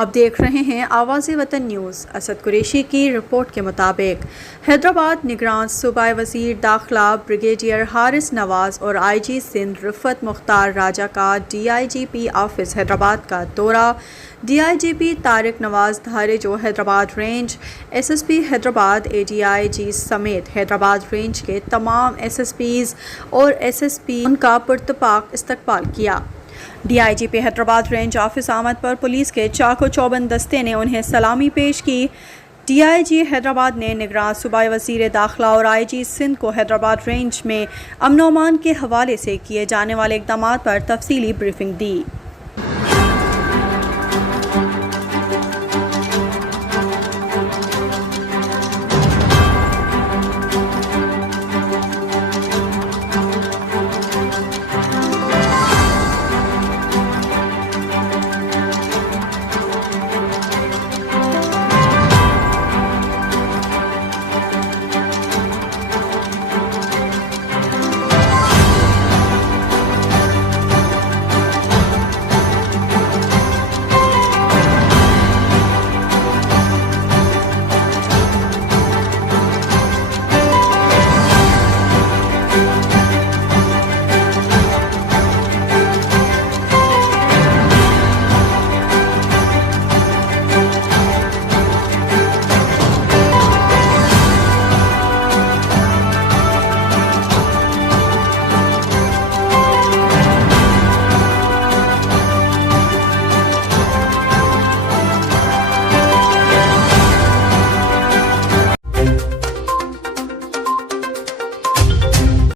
आप देख रहे हैं आवाज़ वतन न्यूज़। असद कुरैशी की रिपोर्ट के मुताबिक हैदराबाद निगरान सूबाई वज़ीर दाखिला ब्रिगेडियर हारिस नवाज़ और IG सिंध रिफ़त मुख्तार राजा का DIGP ऑफिस हैदराबाद का दौरा। DIGP तारिक नवाज़ धारे जो Hyderabad range, SSP Hyderabad ADIG समेत हैदराबाद रेंज के तमाम SSPs और SSP उनका पुरतपाक इस्तकबाल किया। DIGP हैदराबाद रेंज ऑफिस आमद पर पुलिस के चाको चौबंद दस्ते ने उन्हें सलामी पेश की। DIG हैदराबाद ने निगरान सूबाई वज़ीर दाखिला और IG सिंध को हैदराबाद रेंज में अमन-ओ-अमान के हवाले से किए जाने वाले इक़दामात पर तफसीली ब्रीफिंग दी।